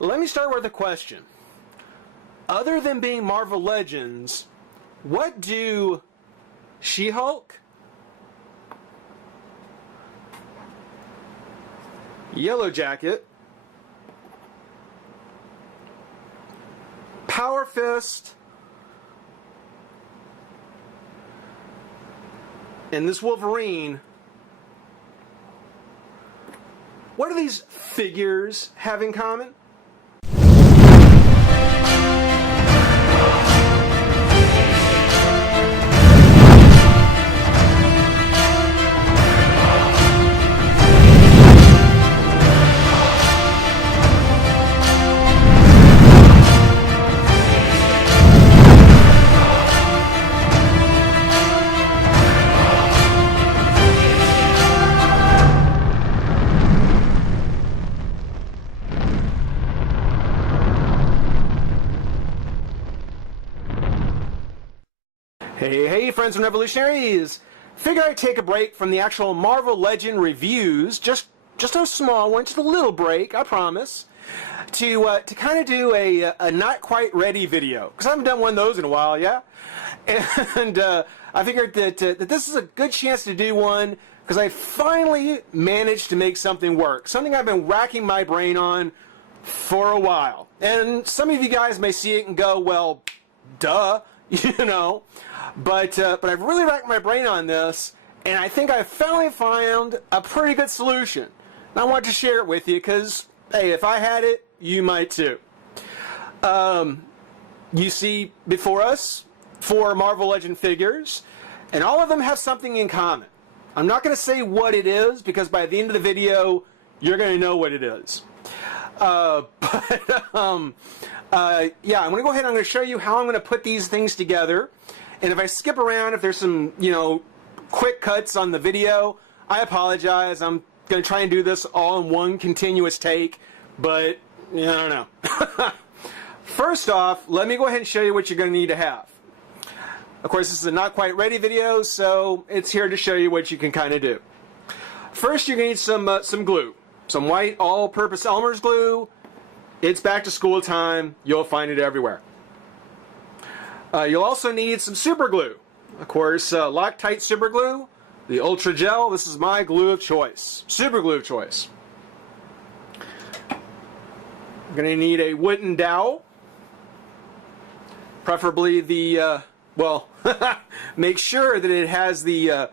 Let me start with a question. Other than being Marvel Legends, what do She-Hulk, Yellow Jacket, Power Fist, and this Wolverine, what do these figures have in common? Hey, friends and revolutionaries! Figured I'd take a break from the actual Marvel Legend reviews, just a small one, just a little break, I promise, to kind of do a not quite ready video, because I haven't done one of those in a while, yeah? And I figured that this is a good chance to do one, because I finally managed to make something work, something I've been racking my brain on for a while. And some of you guys may see it and go, well, duh, you know. But I've really racked my brain on this, and I think I finally found a pretty good solution. And I want to share it with you because, hey, if I had it, you might too. You see before us 4 Marvel Legend figures, and all of them have something in common. I'm not going to say what it is because by the end of the video, you're going to know what it is. Yeah, I'm going to go ahead and I'm going to show you how I'm going to put these things together. And if I skip around, if there's some, quick cuts on the video, I apologize. I'm going to try and do this all in one continuous take, but I don't know. First off, let me go ahead and show you what you're going to need to have. Of course, this is a not quite ready video, so it's here to show you what you can kind of do. First, you're going to need some glue. Some white all-purpose Elmer's glue. It's back to school time. You'll find it everywhere. You'll also need some super glue. Of course, Loctite super glue, the Ultra Gel. This is my glue of choice. Super glue of choice. You're going to need a wooden dowel. Preferably the, make sure that it has the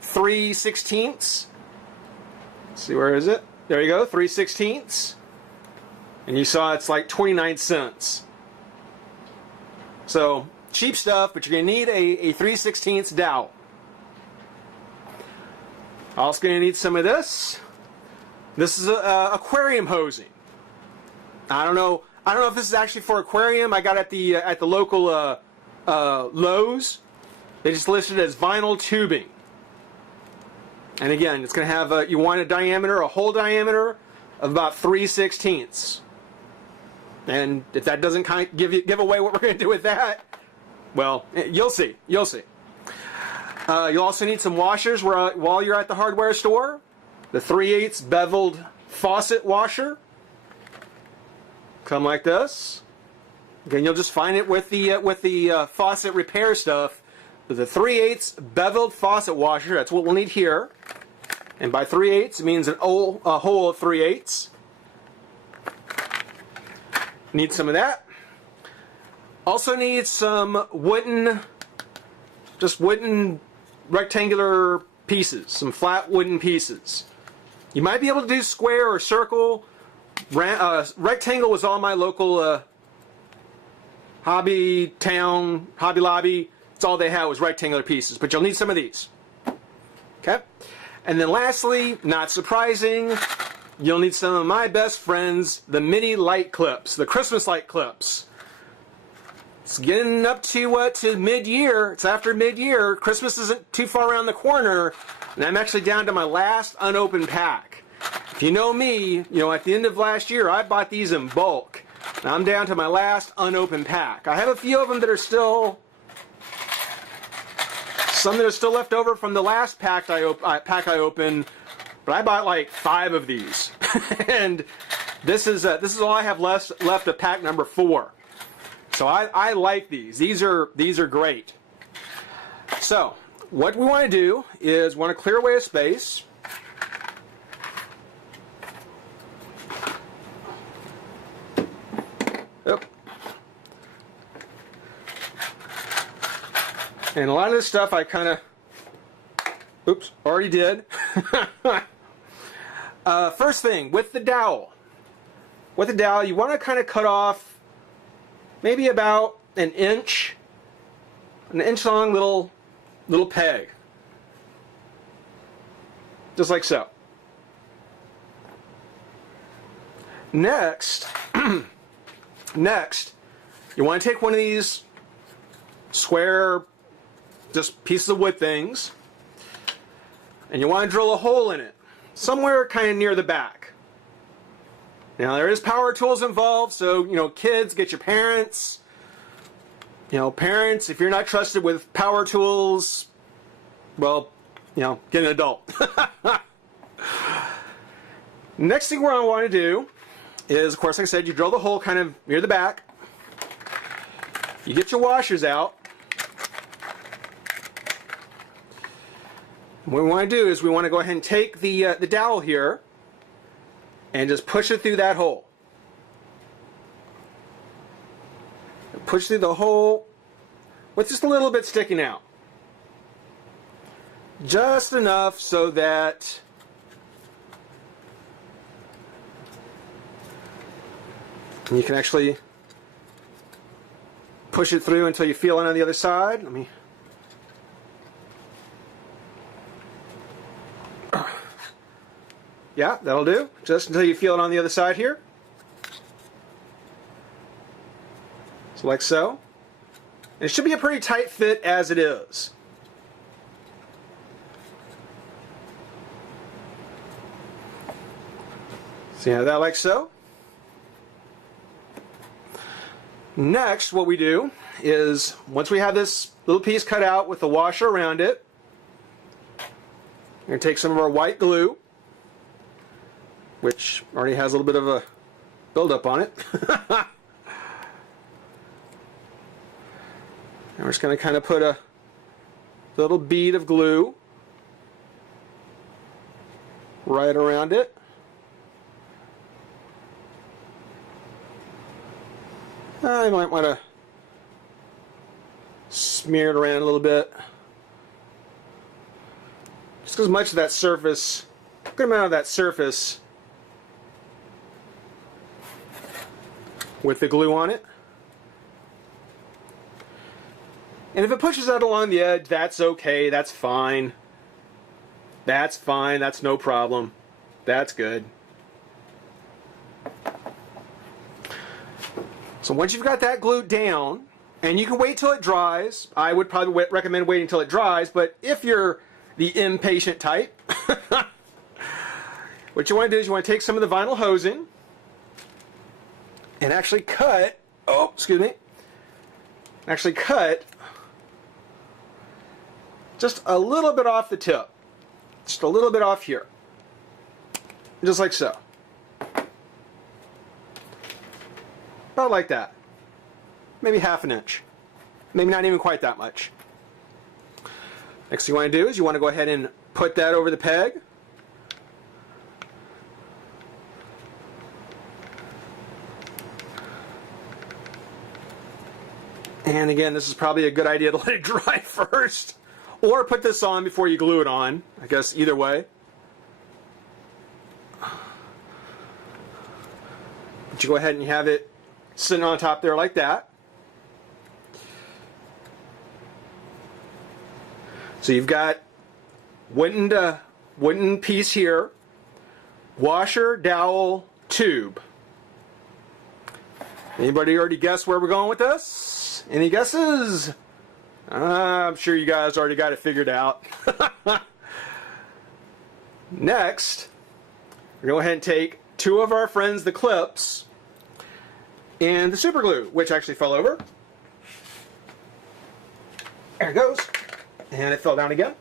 3/16. Let's see, where is it? There you go, 3/16. And you saw it's like 29 cents. So, cheap stuff, but you're going to need a 3/16 dowel. Also going to need some of this. This is aquarium hosing. I don't know if this is actually for aquarium. I got it at the local Lowe's. They just listed it as vinyl tubing. And again, it's going to have you want a hole diameter of about 3/16. And if that doesn't kind of give away what we're going to do with that, well, you'll see. You'll see. You'll also need some washers while you're at the hardware store. The 3/8 beveled faucet washer. Come like this. Again, you'll just find it with the faucet repair stuff. With the 3/8 beveled faucet washer, that's what we'll need here. And by 3/8, it means a hole of 3/8. Need some of that. Also need some wooden rectangular pieces, some flat wooden pieces. You might be able to do square or circle. Rectangle was all my local Hobby Lobby. It's all they had was rectangular pieces, but you'll need some of these. Okay? And then lastly, not surprising, you'll need some of my best friends, the mini light clips, the Christmas light clips. It's getting up to mid-year. It's after mid-year. Christmas isn't too far around the corner, and I'm actually down to my last unopened pack. If you know me, at the end of last year, I bought these in bulk. And I'm down to my last unopened pack. I have a few of them that are still, some that are still left over from the last pack I opened, but I bought like 5 of these. And This is all I have left of pack number 4. So I like these. These are great. So what we want to do is want to clear away a space. Yep. And a lot of this stuff I kind of, oops, already did. First thing, with the dowel. With the dowel, you want to kind of cut off maybe about an inch long little peg. Just like so. Next, you want to take one of these square, just pieces of wood things, and you want to drill a hole in it, somewhere kind of near the back. Now there is power tools involved, so kids, get your parents. Parents, if you're not trusted with power tools, well, get an adult. Next thing we're going to want to do is, of course, like I said, you drill the hole kind of near the back. You get your washers out. What we want to do is we want to go ahead and take the dowel here and just push it through that hole. Push through the hole with just a little bit sticking out. Just enough so that you can actually push it through until you feel it on the other side. Yeah, that'll do. Just until you feel it on the other side here. So like so. And it should be a pretty tight fit as it is. See how that like so? Next, what we do is, once we have this little piece cut out with the washer around it, we're going to take some of our white glue, which already has a little bit of a buildup on it. And we're just going to kind of put a little bead of glue right around it. I might want to smear it around a little bit. Just because much of that surface, a good amount of that surface with the glue on it. And if it pushes out along the edge, that's okay, that's fine. That's fine, that's no problem. That's good. So once you've got that glued down, and you can wait till it dries, I would probably recommend waiting till it dries, but if you're the impatient type, what you want to do is you want to take some of the vinyl hosing and actually cut, just a little bit off the tip. Just a little bit off here. Just like so. About like that. Maybe half an inch. Maybe not even quite that much. Next thing you want to do is you want to go ahead and put that over the peg. And again, this is probably a good idea to let it dry first. Or put this on before you glue it on. I guess either way. But you go ahead and you have it sitting on top there like that. So you've got wooden piece here, washer, dowel, tube. Anybody already guess where we're going with this? Any guesses? I'm sure you guys already got it figured out. Next, we're going to go ahead and take two of our friends, the clips, and the super glue, which actually fell over. There it goes. And it fell down again.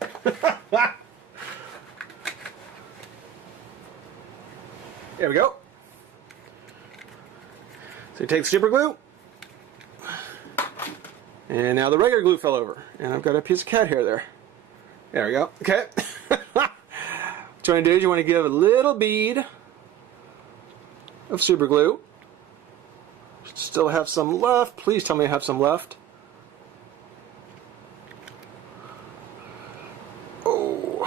There we go. So you take the super glue, and now the regular glue fell over, and I've got a piece of cat hair there. There we go. Okay. What you want to do is you want to give a little bead of super glue. Still have some left. Please tell me I have some left. Oh.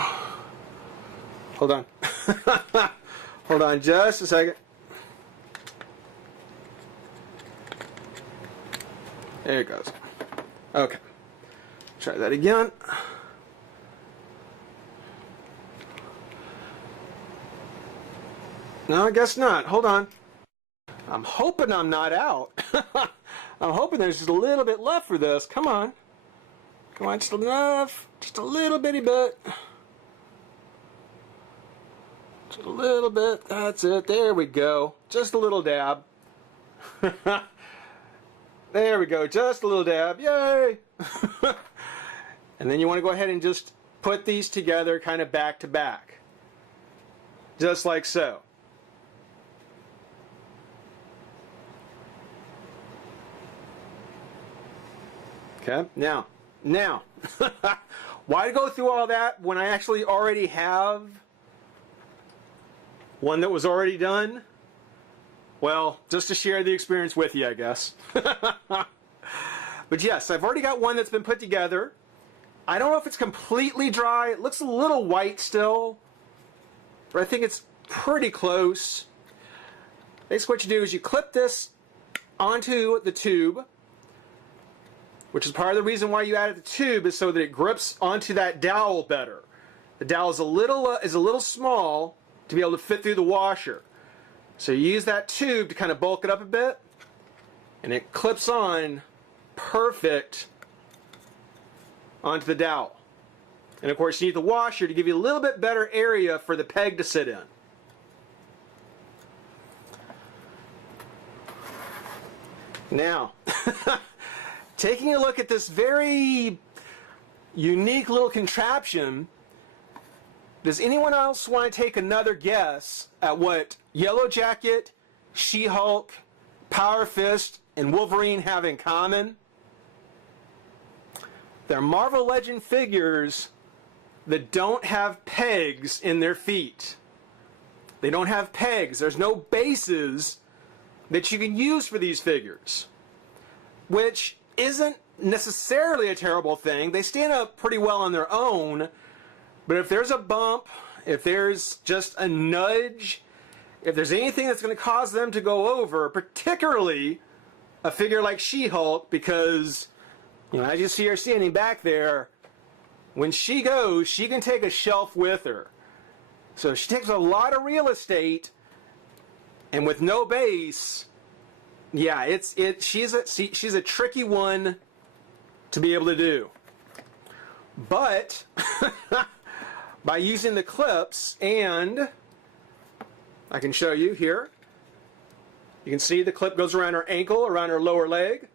Hold on. Hold on just a second. There it goes. Okay. Try that again. No, I guess not. Hold on. I'm hoping I'm not out. I'm hoping there's just a little bit left for this. Come on. Come on, just enough. Just a little bitty bit. Just a little bit. That's it. There we go. Just a little dab. There we go. Just a little dab. Yay! And then you want to go ahead and just put these together kind of back to back. Just like so. Okay, now, why go through all that when I actually already have one that was already done? Well, just to share the experience with you, I guess. But yes, I've already got one that's been put together. I don't know if it's completely dry. It looks a little white still, but I think it's pretty close. Basically what you do is you clip this onto the tube, which is part of the reason why you added the tube, is so that it grips onto that dowel better. The dowel is a little small to be able to fit through the washer. So you use that tube to kind of bulk it up a bit, and it clips on perfect onto the dowel. And of course you need the washer to give you a little bit better area for the peg to sit in. Now, taking a look at this very unique little contraption, does anyone else want to take another guess at what Yellow Jacket, She-Hulk, Power Fist, and Wolverine have in common? They're Marvel Legend figures that don't have pegs in their feet. They don't have pegs. There's no bases that you can use for these figures, which isn't necessarily a terrible thing. They stand up pretty well on their own, but if there's a bump, if there's just a nudge, if there's anything that's going to cause them to go over, particularly a figure like She-Hulk, because, you know, as you see her standing back there, when she goes, she can take a shelf with her. So she takes a lot of real estate, and with no base, yeah, she's a tricky one to be able to do. But by using the clips, and I can show you here, you can see the clip goes around her ankle, around her lower leg.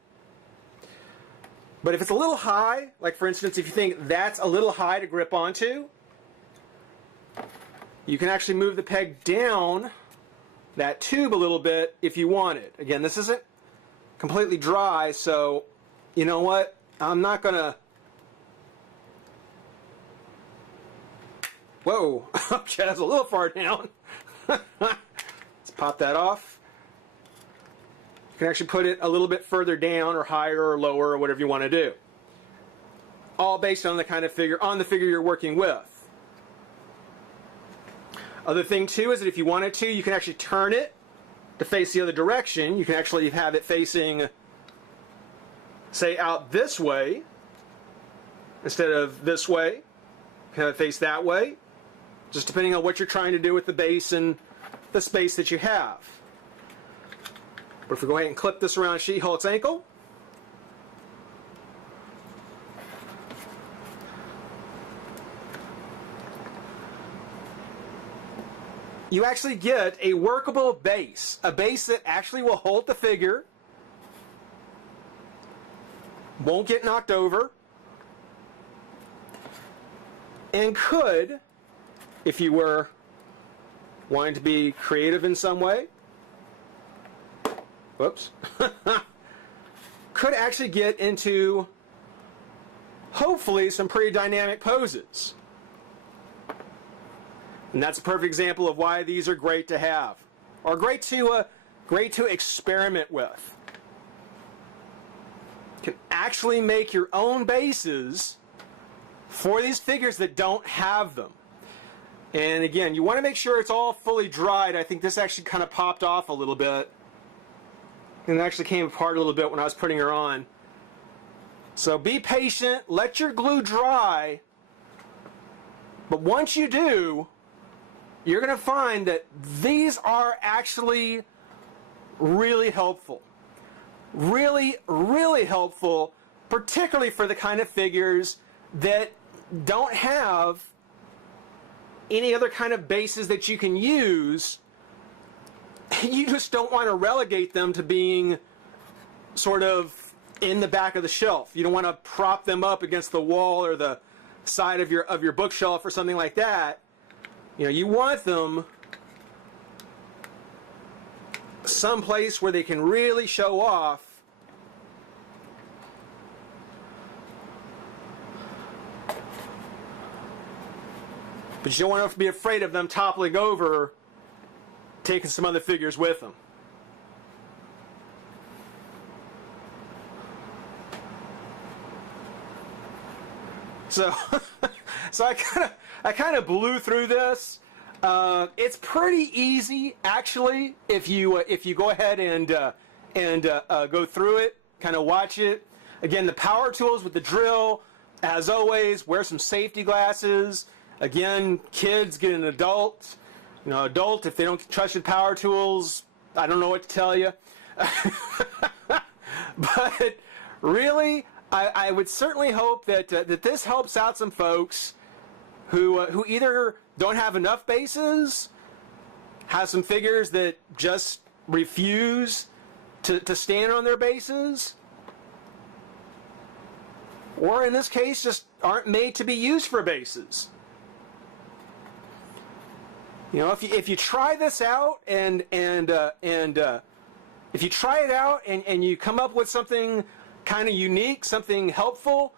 But if it's a little high, like for instance, if you think that's a little high to grip onto, you can actually move the peg down that tube a little bit if you want it. Again, this isn't completely dry, so you know what? I'm not gonna... Whoa, okay, that's a little far down. Let's pop that off. You can actually put it a little bit further down or higher or lower or whatever you want to do. All based on the kind of figure, on the figure you're working with. Other thing too is that if you wanted to, you can actually turn it to face the other direction. You can actually have it facing, say, out this way instead of this way. You can have it face that way, just depending on what you're trying to do with the base and the space that you have. But if we go ahead and clip this around She-Hulk's ankle, you actually get a workable base. A base that actually will hold the figure, won't get knocked over, and could, if you were wanting to be creative in some way, whoops, could actually get into, hopefully, some pretty dynamic poses. And that's a perfect example of why these are great to have, or great to experiment with. You can actually make your own bases for these figures that don't have them. And again, you want to make sure it's all fully dried. I think this actually kind of popped off a little bit. And it actually came apart a little bit when I was putting her on. So be patient, let your glue dry. But once you do, you're going to find that these are actually really helpful. Really, really helpful, particularly for the kind of figures that don't have any other kind of bases that you can use. You just don't want to relegate them to being sort of in the back of the shelf. You don't want to prop them up against the wall or the side of your bookshelf or something like that. You know, you want them someplace where they can really show off. But you don't want to be afraid of them toppling over, taking some other figures with them. So, I kind of blew through this. It's pretty easy, actually, if you go ahead and go through it, kind of watch it. Again, the power tools with the drill, as always, wear some safety glasses. Again, kids get an adult. You know, adult, if they don't trust your power tools, I don't know what to tell you. But really, I would certainly hope that that this helps out some folks who either don't have enough bases, have some figures that just refuse to stand on their bases, or in this case, just aren't made to be used for bases. You know, if you try this out and if you try it out and you come up with something kind of unique, something helpful,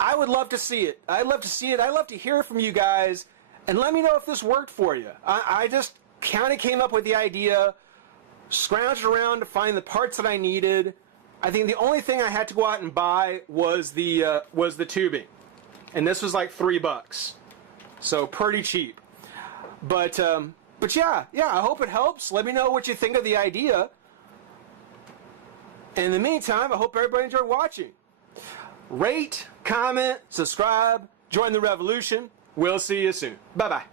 I would love to see it. I'd love to see it. I'd love to hear from you guys and let me know if this worked for you. I just kind of came up with the idea, scrounged around to find the parts that I needed. I think the only thing I had to go out and buy was the tubing, and this was like $3, so pretty cheap. But yeah, I hope it helps. Let me know what you think of the idea. And in the meantime, I hope everybody enjoyed watching. Rate, comment, subscribe, join the revolution. We'll see you soon. Bye-bye.